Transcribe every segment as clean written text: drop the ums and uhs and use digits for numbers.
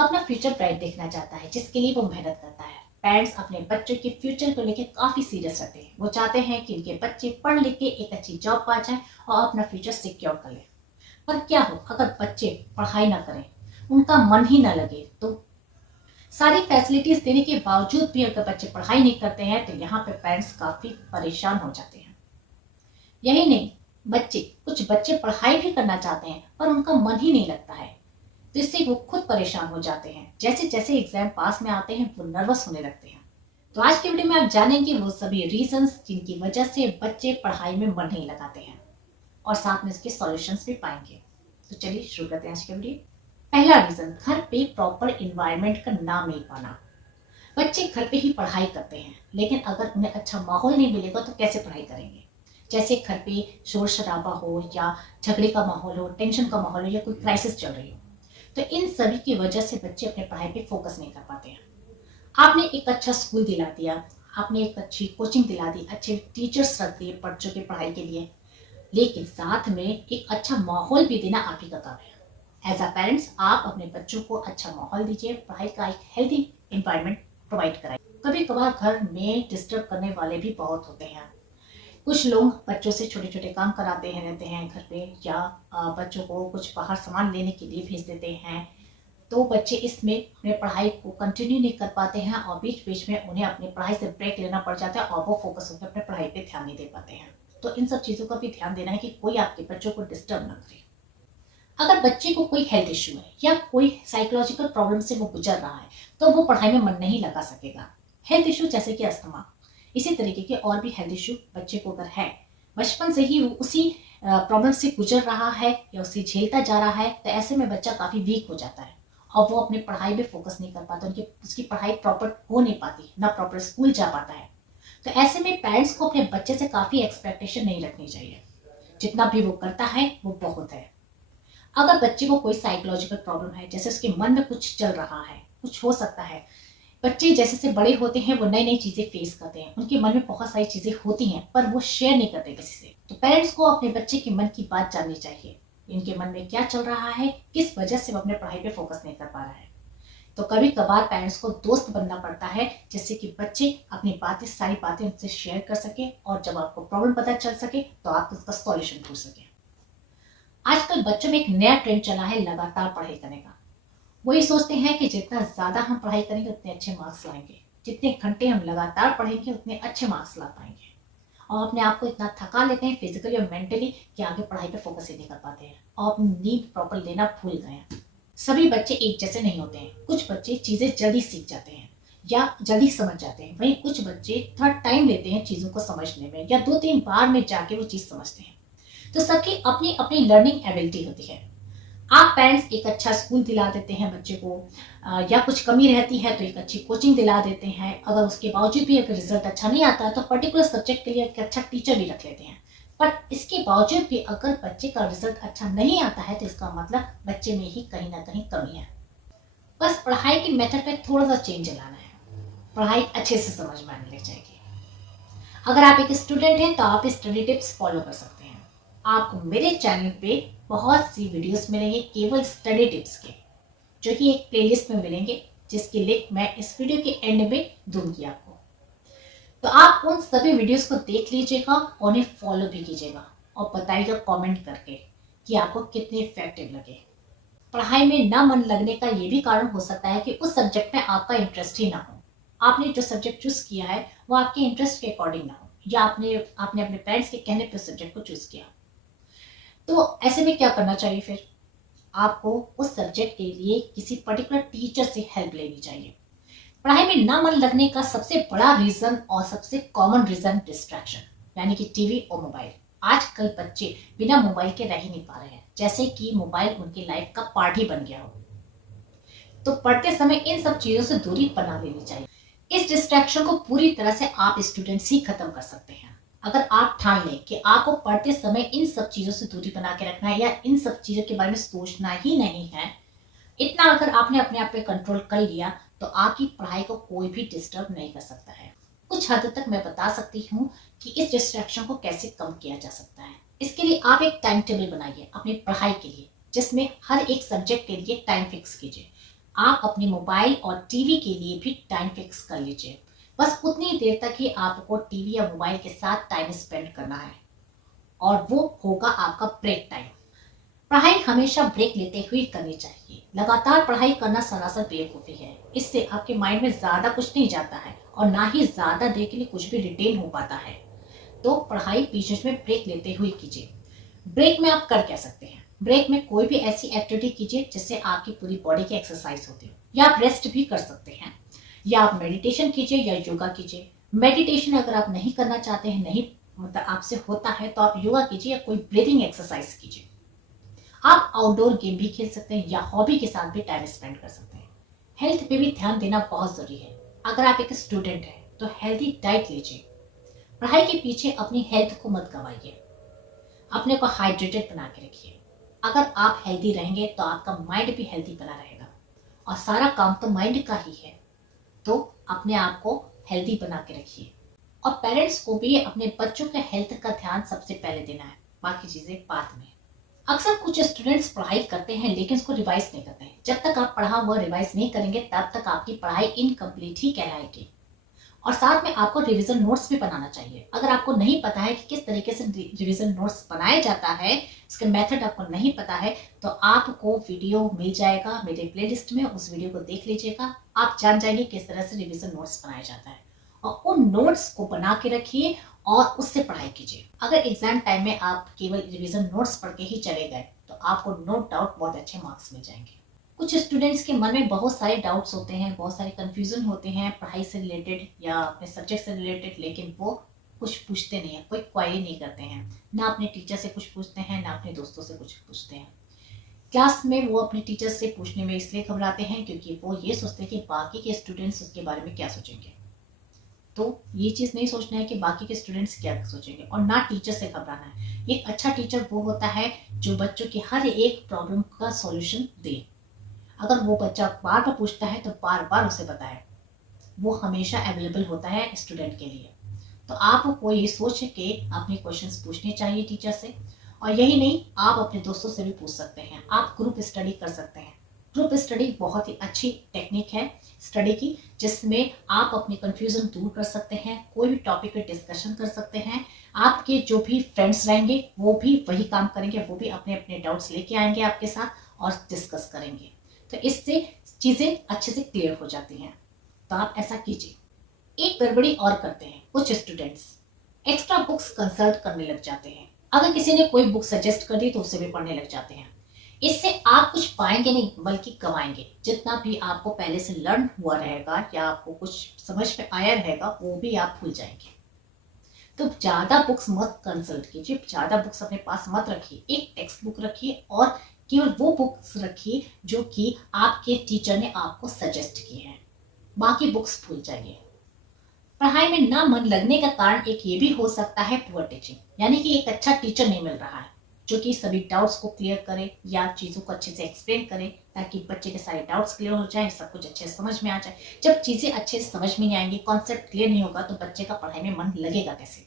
अपना future bright देखना चाहता है, जिसके लिए वो मेहनत करता है। पेरेंट्स अपने बच्चों के फ्यूचर को लेकर काफी सीरियस रहते हैं। वो चाहते हैं कि उनके बच्चे पढ़ लिख के एक अच्छी जॉब पा जाएं और अपना फ्यूचर सिक्योर कर लें। पर क्या हो अगर बच्चे पढ़ाई ना करें, उनका मन ही ना लगे तो? सारी फैसिलिटीज देने के बावजूद भी अगर बच्चे पढ़ाई नहीं करते हैं तो यहाँ पे पेरेंट्स काफी परेशान हो जाते हैं। यही नहीं, कुछ बच्चे पढ़ाई भी करना चाहते हैं पर उनका मन ही नहीं लगता है, तो इससे वो खुद परेशान हो जाते हैं। जैसे जैसे एग्जाम पास में आते हैं वो नर्वस होने लगते हैं। तो आज की वीडियो में आप जानेंगे वो सभी रीजंस जिनकी वजह से बच्चे पढ़ाई में मन नहीं लगाते हैं, और साथ में इसके सॉल्यूशंस भी पाएंगे। तो चलिए शुरू करते हैं आज की वीडियो। पहला रीजन, घर पे प्रॉपर इन्वायरमेंट का ना मिल पाना। बच्चे घर पे ही पढ़ाई करते हैं, लेकिन अगर उन्हें अच्छा माहौल नहीं मिलेगा तो कैसे पढ़ाई करेंगे? जैसे घर पे शोर शराबा हो या झगड़े का माहौल हो, टेंशन का माहौल हो या कोई क्राइसिस चल रही हो, तो इन सभी की वजह से बच्चे अपने पढ़ाई पे फोकस नहीं कर पाते हैं। आपने एक अच्छा स्कूल दिला दिया, आपने एक अच्छी कोचिंग दिला दी, अच्छे टीचर्स रख दिए बच्चों की पढ़ाई के लिए, लेकिन साथ में एक अच्छा माहौल भी देना आप ही का काम है। एज अ पेरेंट्स आप अपने बच्चों को अच्छा माहौल दीजिए, पढ़ाई का एक हेल्दी एनवायरनमेंट प्रोवाइड कराइए। कभी कभार घर में डिस्टर्ब करने वाले भी बहुत होते हैं। कुछ लोग बच्चों से छोटे छोटे काम कराते हैं रहते हैं घर पे, या बच्चों को कुछ बाहर सामान लेने के लिए भेज देते हैं। तो बच्चे इसमें अपने पढ़ाई को कंटिन्यू नहीं कर पाते हैं और बीच बीच में उन्हें अपनी पढ़ाई से ब्रेक लेना पड़ जाता है और वो फोकस होकर अपने पढ़ाई पे ध्यान नहीं दे पाते हैं। तो इन सब चीज़ों का भी ध्यान देना है कि कोई आपके बच्चों को डिस्टर्ब ना करे। अगर बच्चे को कोई हेल्थ इश्यू है या कोई साइकोलॉजिकल प्रॉब्लम से वो गुजर रहा है तो वो पढ़ाई में मन नहीं लगा सकेगा। हेल्थ इश्यू जैसे कि अस्थमा, इसी तरीके के और भी हेल्थ इश्यू बच्चे को अगर है, बचपन से ही वो उसी प्रॉब्लम से गुजर रहा है या उसे झेलता जा रहा है, तो ऐसे में बच्चा काफी वीक हो जाता है और वो अपनी पढ़ाई में फोकस नहीं कर पाता, उसकी पढ़ाई प्रॉपर हो नहीं पाती, ना प्रॉपर स्कूल जा पाता है। तो ऐसे में पेरेंट्स को अपने बच्चे से काफी एक्सपेक्टेशन नहीं रखनी चाहिए। जितना भी वो करता है वो बहुत है। अगर बच्चे को कोई साइकोलॉजिकल प्रॉब्लम है, जैसे उसके मन में कुछ चल रहा है, कुछ हो सकता है। बच्चे जैसे से बड़े होते हैं वो नई नई चीजें फेस करते हैं, उनके मन में बहुत सारी चीजें होती हैं पर वो शेयर नहीं करते किसी से। तो पेरेंट्स को अपने बच्चे के मन की बात जाननी चाहिए, इनके मन में क्या चल रहा है, किस वजह से वो अपने पढ़ाई पे फोकस नहीं कर पा रहा है। तो कभी कभार पेरेंट्स को दोस्त बनना पड़ता है, जिससे कि बच्चे अपनी बातें, सारी बातें उनसे शेयर कर सके और जब आपको प्रॉब्लम पता चल सके तो आप उसका सॉल्यूशन ढूंढ सके। आजकल बच्चों में एक नया ट्रेंड चला है लगातार पढ़ाई करने का। वो ये सोचते हैं कि जितना ज्यादा हम पढ़ाई करेंगे उतने अच्छे मार्क्स लाएंगे, जितने घंटे हम लगातार पढ़ेंगे उतने अच्छे मार्क्स ला पाएंगे, और अपने आप को इतना थका लेते हैं फिजिकली और मेंटली कि आगे पढ़ाई पे फोकस ही नहीं कर पाते हैं और अपनी नींद प्रॉपर लेना भूल गए हैं। सभी बच्चे एक जैसे नहीं होते हैं। कुछ बच्चे चीजें जल्दी सीख जाते हैं या जल्दी समझ जाते हैं, वहीं कुछ बच्चे थोड़ा टाइम लेते हैं चीजों को समझने में, या 2-3 बार में जाके वो चीज समझते हैं। तो सबकी अपनी अपनी लर्निंग एबिलिटी होती है। आप पेरेंट्स एक अच्छा स्कूल दिला देते हैं बच्चे को, या कुछ कमी रहती है तो एक अच्छी कोचिंग दिला देते हैं। अगर उसके बावजूद भी अगर रिजल्ट अच्छा नहीं आता है तो पर्टिकुलर सब्जेक्ट के लिए एक अच्छा टीचर भी रख लेते हैं। पर इसके बावजूद भी अगर बच्चे का रिजल्ट अच्छा नहीं आता है तो इसका मतलब बच्चे में ही कहीं ना कहीं कमी है। बस पढ़ाई की मेथड पे थोड़ा सा चेंज लाना है, पढ़ाई अच्छे से समझ में आने लग जाएगी। अगर आप एक स्टूडेंट हैं तो आप स्टडी टिप्स फॉलो कर सकते हैं। आपको मेरे चैनल पे बहुत सी वीडियोस मिलेंगे केवल स्टडी टिप्स के, जो कि एक प्लेलिस्ट में मिलेंगे, जिसकी लिंक मैं इस वीडियो के एंड में दूंगी आपको। तो आप उन सभी वीडियोस को देख लीजिएगा और उन्हें फॉलो भी कीजिएगा और बताइएगा कमेंट करके कि आपको कितने इफेक्टिव लगे। पढ़ाई में ना मन लगने का ये भी कारण हो सकता है कि उस सब्जेक्ट में आपका इंटरेस्ट ही ना हो। आपने जो सब्जेक्ट चूज किया है वो आपके इंटरेस्ट के अकॉर्डिंग ना हो, या आपने अपने पेरेंट्स के कहने पर सब्जेक्ट को चूज किया। तो ऐसे में क्या करना चाहिए? फिर आपको उस सब्जेक्ट के लिए किसी पर्टिकुलर टीचर से हेल्प लेनी चाहिए। पढ़ाई में ना मन लगने का सबसे बड़ा रीजन और सबसे कॉमन रीजन डिस्ट्रैक्शन, यानी कि टीवी और मोबाइल। आजकल बच्चे बिना मोबाइल के रह ही नहीं पा रहे हैं, जैसे कि मोबाइल उनकी लाइफ का पार्ट ही बन गया हो। तो पढ़ते समय इन सब चीजों से दूरी बना लेनी चाहिए। इस डिस्ट्रैक्शन को पूरी तरह से आप स्टूडेंट्स ही खत्म कर सकते हैं। अगर आप ठान लें कि आपको पढ़ते समय इन सब चीजों से दूरी बना के रखना है या इन सब चीजों के बारे में सोचना ही नहीं है, इतना अगर आपने अपने आप पे कंट्रोल कर लिया तो आपकी पढ़ाई को कोई भी डिस्टर्ब नहीं कर सकता है। कुछ हद तक मैं बता सकती हूँ कि इस डिस्ट्रैक्शन को कैसे कम किया जा सकता है। इसके लिए आप एक टाइम टेबल बनाइए अपनी पढ़ाई के लिए, जिसमें हर एक सब्जेक्ट के लिए टाइम फिक्स कीजिए। आप अपने मोबाइल और टीवी के लिए भी टाइम फिक्स कर लीजिए। बस उतनी देर तक ही आपको टीवी या मोबाइल के साथ टाइम स्पेंड करना है, और वो होगा आपका ब्रेक टाइम। पढ़ाई हमेशा ब्रेक लेते हुए करनी चाहिए। लगातार पढ़ाई करना सरासर बेवकूफ़ी है। इससे आपके माइंड में ज़्यादा कुछ नहीं जाता है और ना ही ज़्यादा देर के लिए कुछ भी रिटेन हो पाता है। तो पढ़ाई बीच बीच में ब्रेक लेते हुए कीजिए। ब्रेक में आप कर क्या सकते हैं? ब्रेक में कोई भी ऐसी एक्टिविटी कीजिए जिससे आपकी पूरी बॉडी की एक्सरसाइज होती हो, या आप रेस्ट भी कर सकते हैं, या आप मेडिटेशन कीजिए या योगा कीजिए। मेडिटेशन अगर आप नहीं करना चाहते हैं, नहीं मतलब आपसे होता है, तो आप योगा कीजिए या कोई ब्रीदिंग एक्सरसाइज कीजिए। आप आउटडोर गेम भी खेल सकते हैं या हॉबी के साथ भी टाइम स्पेंड कर सकते हैं। हेल्थ पे भी ध्यान देना बहुत जरूरी है। अगर आप एक स्टूडेंट हैं तो हेल्दी डाइट लीजिए। पढ़ाई के पीछे अपनी हेल्थ को मत गवाइए। अपने को हाइड्रेटेड बना के रखिए। अगर आप हेल्दी रहेंगे तो आपका माइंड भी हेल्दी बना रहेगा, और सारा काम तो माइंड का ही है। तो अपने आप को हेल्दी बना के रखिए। और पेरेंट्स को भी अपने बच्चों के हेल्थ का ध्यान सबसे पहले देना है, बाकी चीजें बाद में। अक्सर कुछ स्टूडेंट्स पढ़ाई करते हैं लेकिन उसको रिवाइज नहीं करते हैं। जब तक आप पढ़ा हुआ रिवाइज नहीं करेंगे तब तक आपकी पढ़ाई इनकम्प्लीट ही कहलाएगी। और साथ में आपको रिवीजन नोट्स भी बनाना चाहिए। अगर आपको नहीं पता है कि किस तरीके से रिवीजन नोट्स बनाया जाता है, इसके मेथड आपको नहीं पता है, तो आपको वीडियो मिल जाएगा मेरे प्लेलिस्ट में, उस वीडियो को देख लीजिएगा। आप जान जाएंगे किस तरह से रिवीजन नोट्स बनाया जाता है, और उन नोट्स को बना के रखिए और उससे पढ़ाई कीजिए। अगर एग्जाम टाइम में आप केवल रिवीजन नोट्स पढ़ के ही चले गए तो आपको नो डाउट बहुत अच्छे मार्क्स मिल जाएंगे। कुछ स्टूडेंट्स के मन में बहुत सारे डाउट्स होते हैं, बहुत सारे कंफ्यूजन होते हैं पढ़ाई से रिलेटेड या अपने सब्जेक्ट से रिलेटेड, लेकिन वो कुछ पूछते नहीं है, कोई क्वारी नहीं करते हैं। ना अपने टीचर से कुछ पूछते हैं, ना अपने दोस्तों से कुछ पूछते हैं। क्लास में वो अपने टीचर से पूछने में इसलिए घबराते हैं क्योंकि वो ये सोचते हैं कि बाकी के स्टूडेंट्स उसके बारे में क्या सोचेंगे। तो ये चीज नहीं सोचना है कि बाकी के स्टूडेंट्स क्या सोचेंगे, और ना टीचर से घबराना है। एक अच्छा टीचर वो होता है जो बच्चों की हर एक प्रॉब्लम का सॉल्यूशन दे। अगर वो बच्चा बार बार पूछता है तो बार बार उसे बताए। वो हमेशा अवेलेबल होता है स्टूडेंट के लिए। तो आपको ये सोच के अपने क्वेश्चंस पूछने चाहिए टीचर से। और यही नहीं, आप अपने दोस्तों से भी पूछ सकते हैं। आप ग्रुप स्टडी कर सकते हैं। ग्रुप स्टडी बहुत ही अच्छी टेक्निक है स्टडी की, जिसमें आप अपनी कंफ्यूजन दूर कर सकते हैं, कोई भी टॉपिक पे डिस्कशन कर सकते हैं। आपके जो भी फ्रेंड्स रहेंगे वो भी वही काम करेंगे, वो भी अपने अपने डाउट्स लेके आएंगे आपके साथ और डिस्कस करेंगे। तो इससे चीजें अच्छे से क्लियर हो जाती हैं। तो आप ऐसा कीजिए। एक गड़बड़ी और करते हैं कुछ स्टूडेंट्स, एक्स्ट्रा बुक्स कंसल्ट करने लग जाते हैं। अगर किसी ने कोई बुक सजेस्ट कर दी तो उससे भी पढ़ने लग जाते हैं। इससे आप कुछ पाएंगे नहीं बल्कि कमाएंगे। जितना भी आपको पहले से लर्न हुआ रहेगा या आपको कुछ समझ में आया रहेगा वो भी आप भूल जाएंगे। तो ज्यादा बुक्स मत कंसल्ट कीजिए, ज्यादा बुक्स अपने पास मत रखिए। एक टेक्स्ट बुक रखिए और केवल वो बुक्स रखिए जो कि आपके टीचर ने आपको सजेस्ट की है। बाकी बुक्स भूल जाइए। पढ़ाई में ना मन लगने का कारण एक ये भी हो सकता है पुअर टीचिंग, यानी कि एक अच्छा टीचर नहीं मिल रहा है जो कि सभी डाउट्स को क्लियर करे या चीजों को अच्छे से एक्सप्लेन करे, ताकि बच्चे के सारे डाउट्स क्लियर हो जाए, सब कुछ अच्छे से समझ में आ जाए। जब चीजें अच्छे से समझ में नहीं आएंगी, कॉन्सेप्ट क्लियर नहीं होगा, तो बच्चे का पढ़ाई में मन लगेगा कैसे।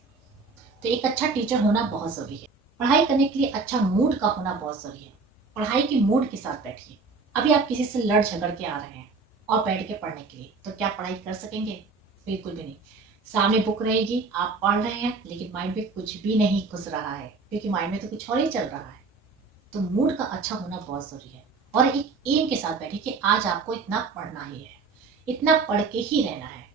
तो एक अच्छा टीचर होना बहुत जरूरी है। पढ़ाई करने के लिए अच्छा मूड का होना बहुत जरूरी है। पढ़ाई के मूड के साथ बैठिए। अभी आप किसी से लड़ झगड़ के आ रहे हैं और बैठ के पढ़ने के लिए, तो क्या पढ़ाई कर सकेंगे? बिल्कुल भी नहीं। सामने बुक रहेगी, आप पढ़ रहे हैं, लेकिन माइंड में कुछ भी नहीं घुस रहा है क्योंकि माइंड में तो कुछ और ही चल रहा है। तो मूड का अच्छा होना बहुत जरूरी है। और एक एम के साथ बैठे कि आज आपको इतना पढ़ना ही है, इतना पढ़ के ही रहना है।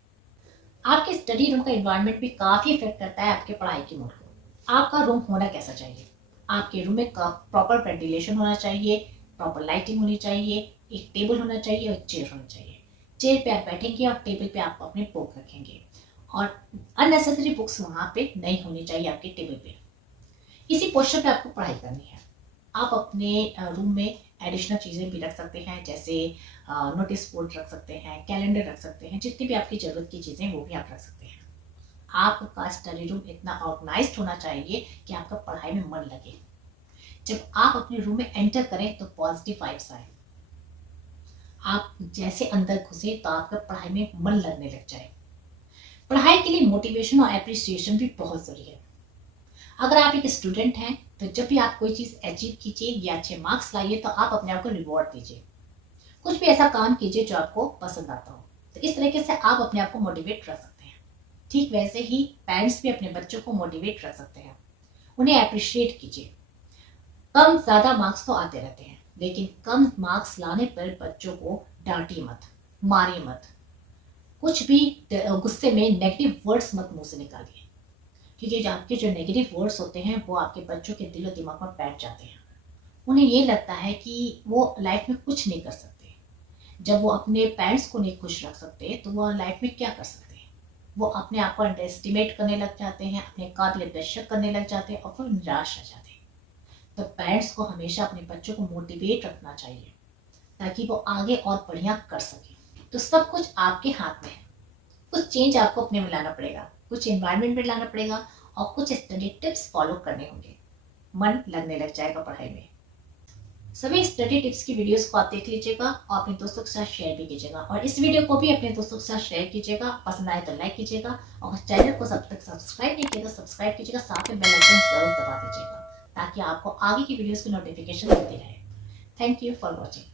आपके स्टडी रूम का एनवायरनमेंट भी काफी इफेक्ट करता है आपके पढ़ाई के मूड को। आपका रूम होना कैसा चाहिए? आपके रूम में प्रॉपर वेंटिलेशन होना चाहिए, प्रॉपर लाइटिंग होनी चाहिए, एक टेबल होना चाहिए और एक चेयर होना चाहिए। चेयर पे आप बैठेंगे और टेबल पे आप अपने बुक रखेंगे, और अननेसेसरी बुक्स वहां पे नहीं होनी चाहिए आपके टेबल पे। इसी पोस्टर पे आपको पढ़ाई करनी है। आप अपने रूम में एडिशनल चीजें भी रख सकते हैं, जैसे नोटिस बोर्ड रख सकते हैं, कैलेंडर रख सकते हैं, जितनी भी आपकी जरूरत की चीजें वो भी आप रख सकते हैं। आपका स्टडी रूम इतना ऑर्गेनाइज्ड होना चाहिए कि आपका पढ़ाई में मन लगे। जब आप अपने रूम में एंटर करें तो पॉजिटिव वाइब्स आए। आप जैसे अंदर घुसे तो आपका पढ़ाई में मन लगने लग जाए। पढ़ाई के लिए मोटिवेशन और एप्रिसिएशन भी बहुत जरूरी है। अगर आप एक स्टूडेंट हैं तो जब भी आप कोई चीज अचीव कीजिए या अच्छे मार्क्स लाइए तो आप अपने आप को रिवॉर्ड दीजिए। कुछ भी ऐसा काम कीजिए जो आपको पसंद आता हो। तो इस तरीके से आप अपने आप को मोटिवेट रख सकते हैं। ठीक वैसे ही पेरेंट्स भी अपने बच्चों को मोटिवेट रख सकते हैं। उन्हें अप्रिशिएट कीजिए। कम ज्यादा मार्क्स तो आते रहते हैं, लेकिन कम मार्क्स लाने पर बच्चों को डांटिए मत, मारिए मत, कुछ भी गुस्से में नेगेटिव वर्ड्स मत मुंह से निकालिए, क्योंकि आपके जो नेगेटिव वर्ड्स होते हैं वो आपके बच्चों के दिल और दिमाग में बैठ जाते हैं। उन्हें ये लगता है कि वो लाइफ में कुछ नहीं कर सकते। जब वो अपने पेरेंट्स को नहीं खुश रख सकते तो वो लाइफ में क्या कर सकते हैं। वो अपने आप को अंडर एस्टिमेट करने लग जाते हैं, अपने काबिलियत पे शक करने लग जाते हैं और फिर निराश रह जाते हैं। तो पेरेंट्स को हमेशा अपने बच्चों को मोटिवेट रखना चाहिए ताकि वो आगे और बढ़िया कर सके। तो सब कुछ आपके हाथ में है। कुछ चेंज आपको अपने में लाना पड़ेगा, कुछ एनवायरनमेंट में लाना पड़ेगा और कुछ स्टडी टिप्स फॉलो करने होंगे। मन लगने लग जाएगा पढ़ाई में। सभी स्टडी टिप्स की वीडियोस को आप देख लीजिएगा और अपने दोस्तों के साथ शेयर भी कीजिएगा, और इस वीडियो को भी अपने दोस्तों के साथ शेयर कीजिएगा। पसंद आए तो लाइक कीजिएगा, और चैनल को जब तक सब्सक्राइब नहीं किया तो सब्सक्राइब कीजिएगा, साथ में बेल आइकन जरूर दबा दीजिएगा ताकि आपको आगे की वीडियोस की नोटिफिकेशन मिलती रहे। Thank you for watching.